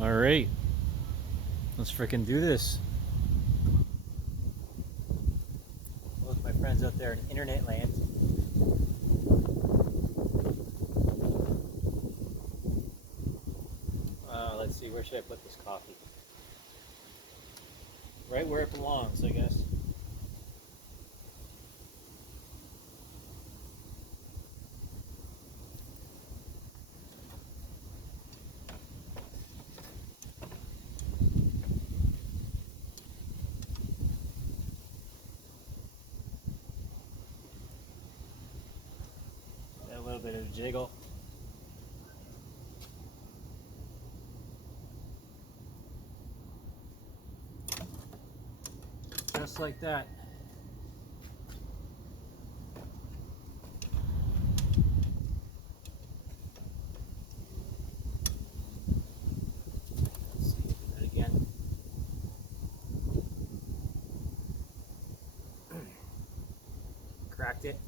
All right, let's freaking do this. Look, my friends out there in internet land. Let's see, where should I put this coffee? Right where it belongs, I guess. A little bit of a jiggle. Just like that. Let's see, do that again. Cracked it.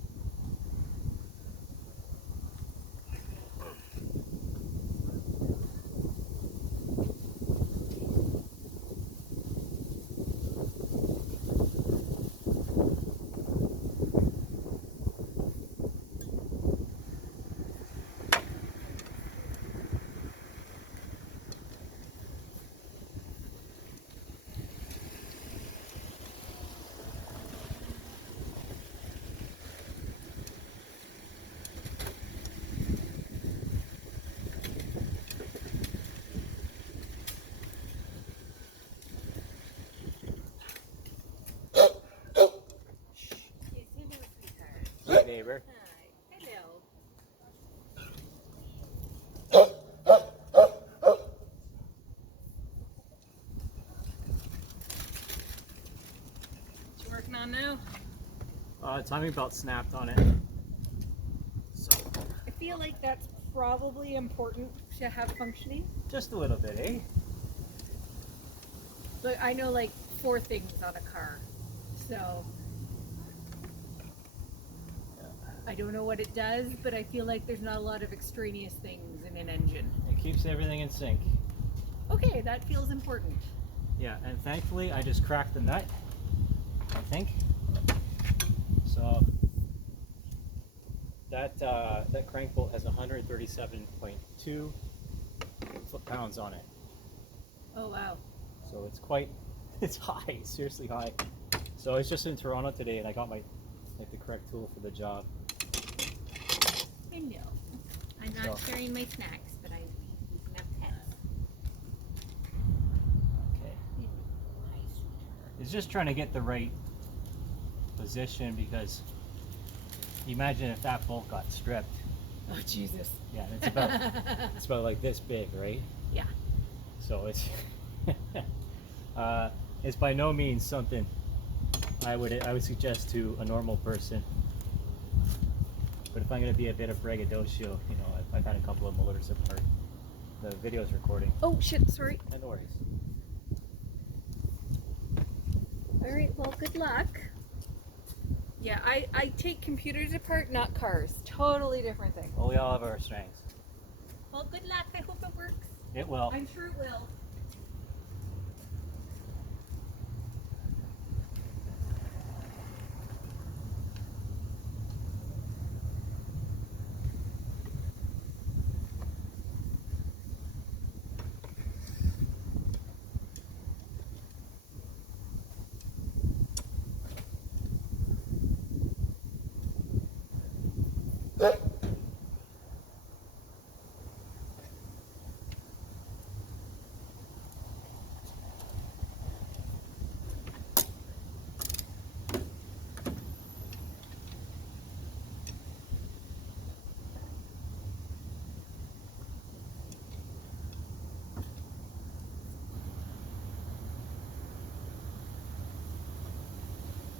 Hi, neighbor. Hi. Hello. What you working on now? Timing belt snapped on it. So I feel like that's probably important to have functioning. just a little bit, eh? But I know like 4 things on a car. So I don't know what it does, but I feel like there's not a lot of extraneous things in an engine. It keeps everything in sync. Okay, that feels important. Yeah, and thankfully I just cracked the nut, I think. So that crank bolt has 137.2 foot-pounds on it. Oh wow. So it's high, seriously high. So I was just in Toronto today and I got the correct tool for the job. I know. I'm not sharing my snacks, but I'm using up pets. Okay. It's just trying to get the right position because imagine if that bolt got stripped. Oh Jesus. Yeah, it's about like this big, right? Yeah. So it's by no means something I would suggest to a normal person. But if I'm going to be a bit of braggadocio, you know, I've had a couple of motors apart. The video's recording. Oh shit, sorry. No worries. Alright, well good luck. Yeah, I take computers apart, not cars. Totally different thing. Well, we all have our strengths. Well, good luck. I hope it works. It will. I'm sure it will.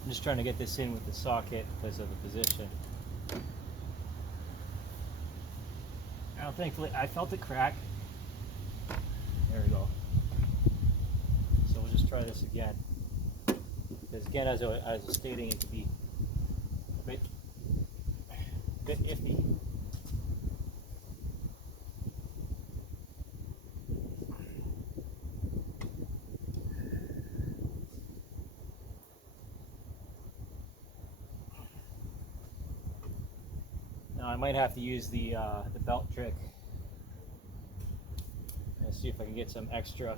I'm just trying to get this in with the socket because of the position. Now, thankfully, I felt it crack. There we go. So we'll just try this again. Because again, as I was stating, it could be a bit iffy. I might have to use the belt trick. Let's see if I can get some extra,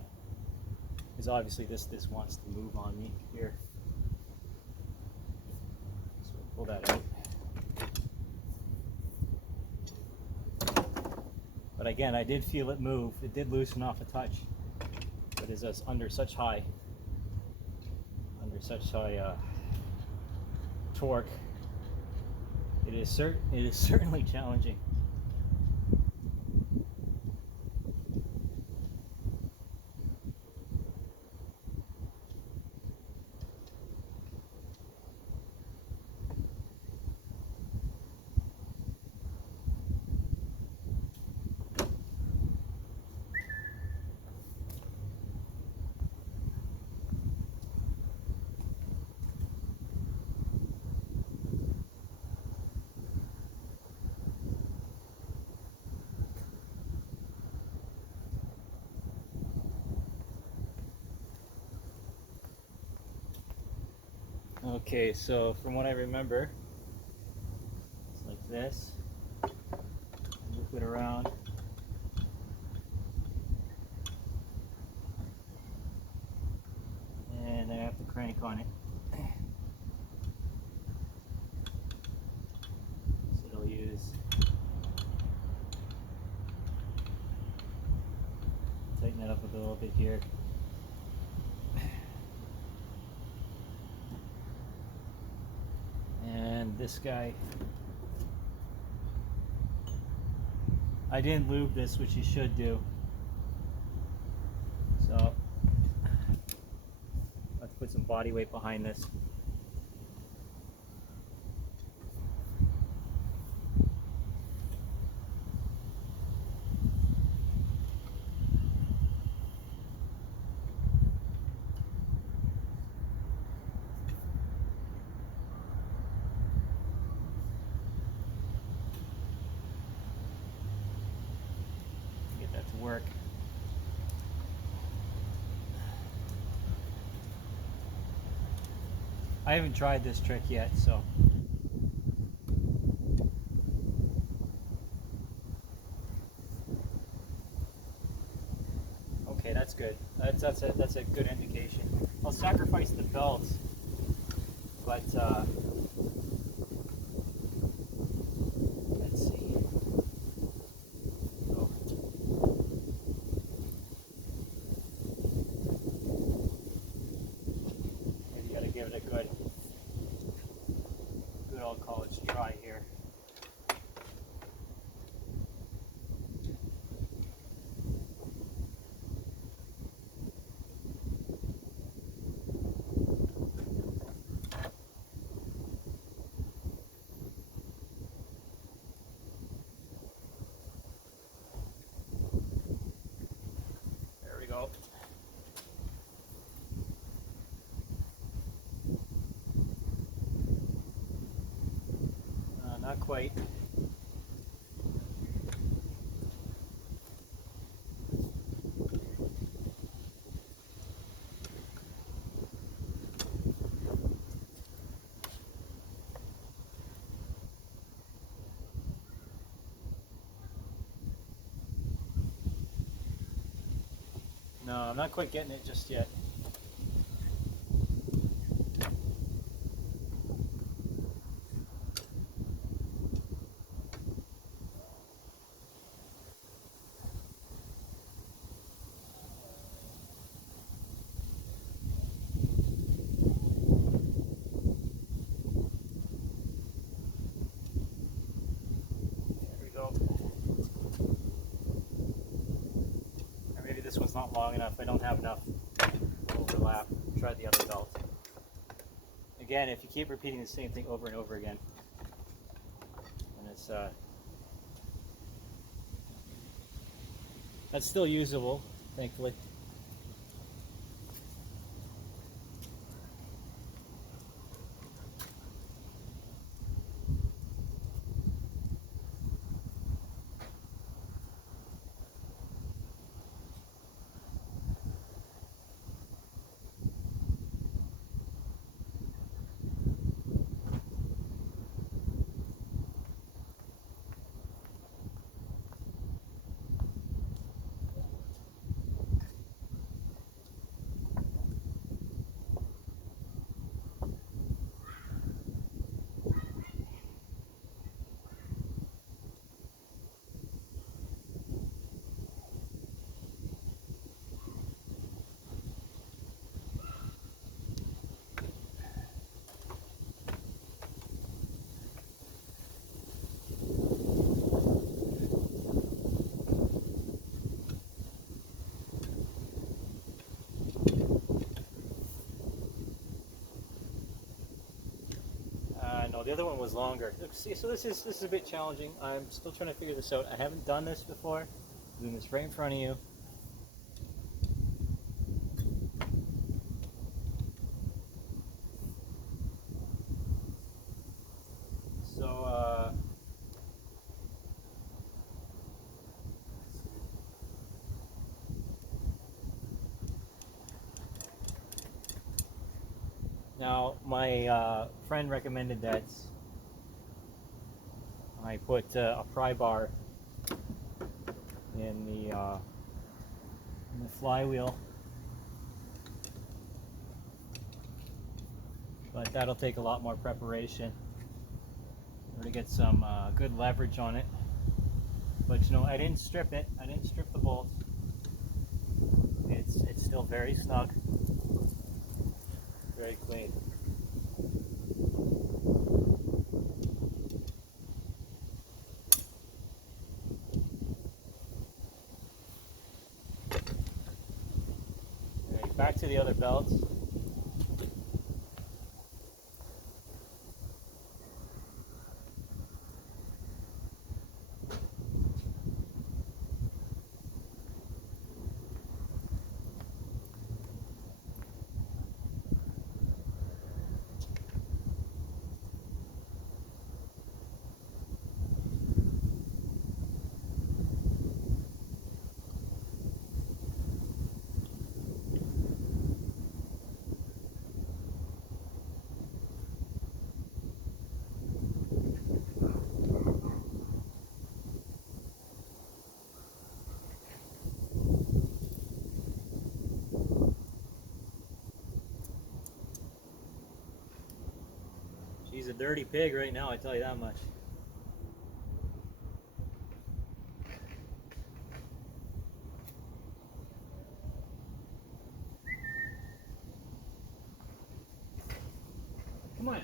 because obviously this wants to move on me here. So we'll pull that out. But again, I did feel it move. It did loosen off a touch, but it's under such high torque. It is certainly challenging. Okay, so from what I remember, it's like this. Loop it around. And I have to crank on it. So it'll tighten it up a little bit here. And this guy, I didn't lube this, which you should do. So let's put some body weight behind this. Get that to work. I haven't tried this trick yet, so. Okay, that's good. That's a good indication. I'll sacrifice the belts, but let's see. Oh. Maybe gotta give it a good old college try here. There we go. Not quite. No, I'm not quite getting it just yet. This one's not long enough. I don't have enough overlap. Try the other belt. Again, if you keep repeating the same thing over and over again, and it's that's still usable, thankfully. the other one was longer. See, so this is a bit challenging. I'm still trying to figure this out. I haven't done this before. I'm doing this right in front of you. So now my friend recommended that I put a pry bar in the flywheel, but that'll take a lot more preparation to get some good leverage on it. But you know, I didn't strip it. I didn't strip the bolts. It's still very snug, very clean. Okay, back to the other belts. She's a dirty pig right now, I tell you that much. Come on.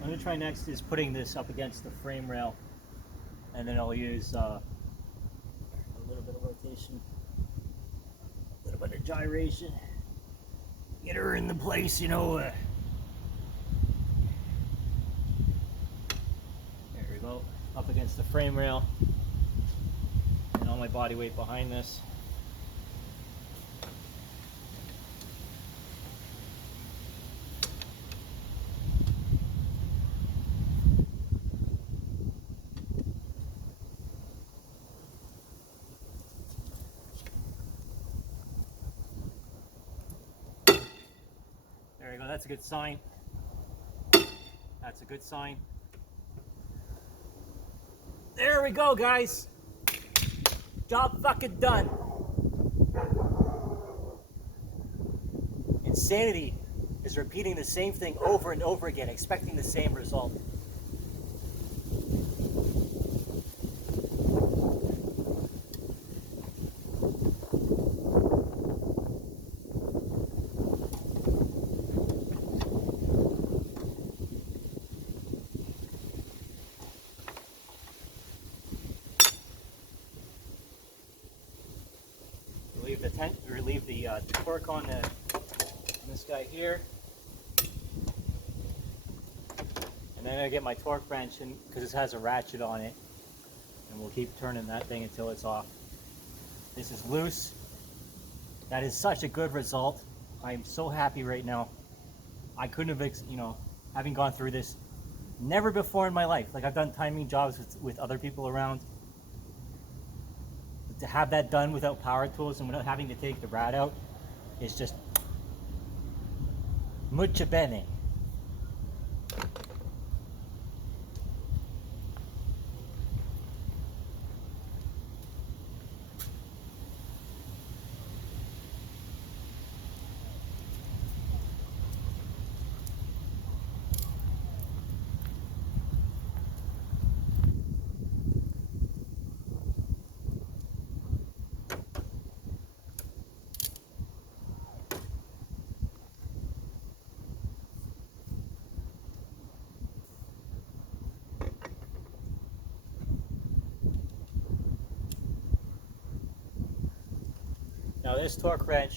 I'm going to try next is putting this up against the frame rail, and then I'll use a little bit of rotation, a little bit of gyration, get her in the place, you know. There we go, up against the frame rail, and all my body weight behind this. There we go, that's a good sign. That's a good sign. There we go, guys. Job fucking done. Insanity is repeating the same thing over and over again, expecting the same result. Relieve the torque on this guy here, and then I get my torque wrench in because this has a ratchet on it, and we'll keep turning that thing until it's off. This is loose. That is such a good result. I'm so happy right now. I couldn't have, having gone through this, never before in my life. Like, I've done timing jobs with other people around. But to have that done without power tools and without having to take the rad out is just mucho bene. Now this torque wrench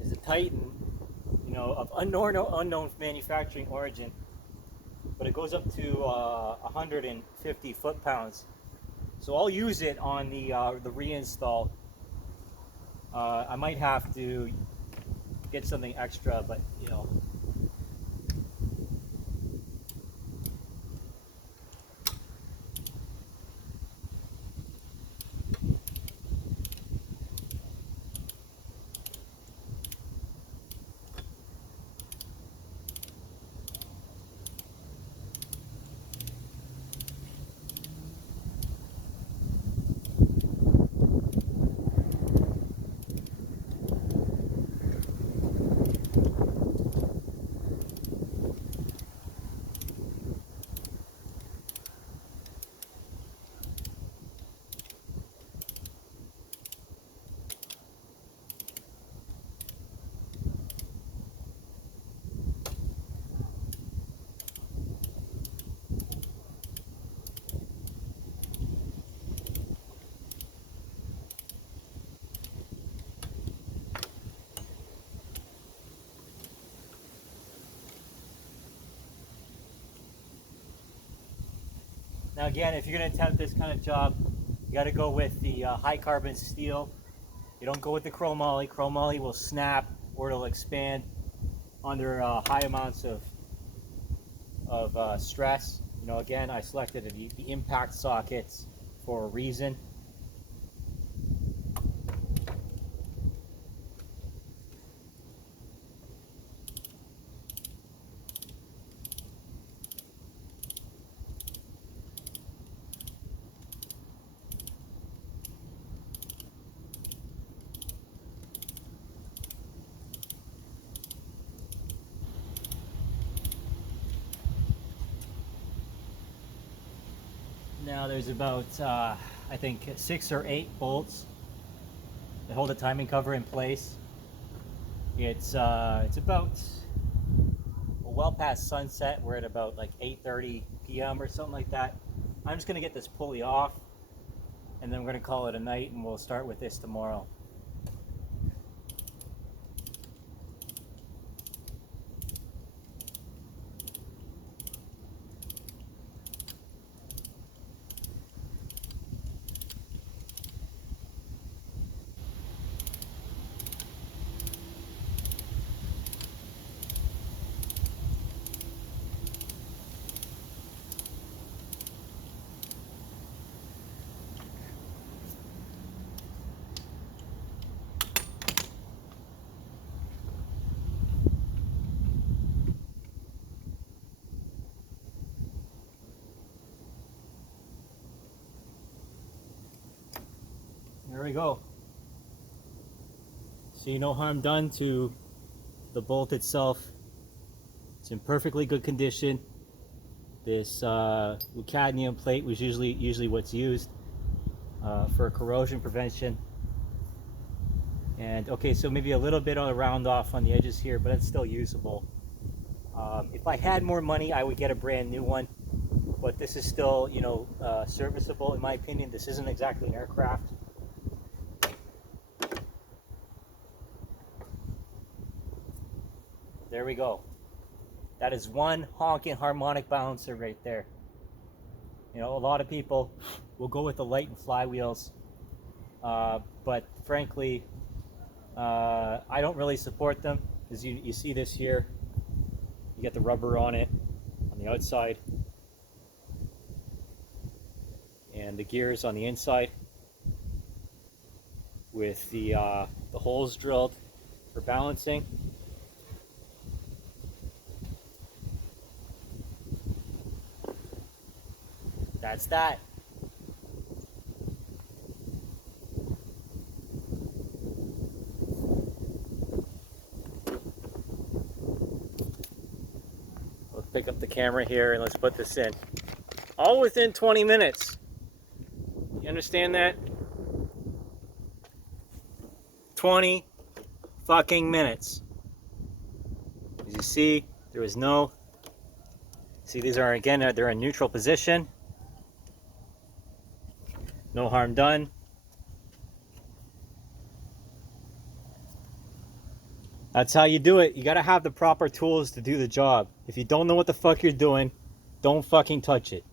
is a Titan, of unknown manufacturing origin, but it goes up to 150 foot-pounds. So I'll use it on the reinstall. I might have to get something extra, but now again, if you're going to attempt this kind of job, you got to go with the high carbon steel. You don't go with the chromoly. Chromoly will snap or it'll expand under high amounts of stress. Again, I selected the impact sockets for a reason. Now there's about, I think 6 or 8 bolts that hold the timing cover in place. It's about well past sunset. We're at about like 8:30 p.m. or something like that. I'm just gonna get this pulley off, and then we're gonna call it a night, and we'll start with this tomorrow. There we go. See, no harm done to the bolt itself. It's in perfectly good condition. This cadmium plate was usually what's used for corrosion prevention. And okay, so maybe a little bit on a round off on the edges here, but it's still usable. If I had more money, I would get a brand new one, but this is still, serviceable in my opinion. This isn't exactly an aircraft. There we go. That is one honking harmonic balancer right there. You know, a lot of people will go with the light and flywheels, but frankly, I don't really support them. As you see this here, you get the rubber on it on the outside, and the gears on the inside, with the holes drilled for balancing. That's that. Let's pick up the camera here and let's put this in. All within 20 minutes. You understand that? 20 fucking minutes. As you see, there is no... See, these are, again, they're in neutral position. No harm done. That's how you do it. You gotta have the proper tools to do the job. If you don't know what the fuck you're doing, don't fucking touch it.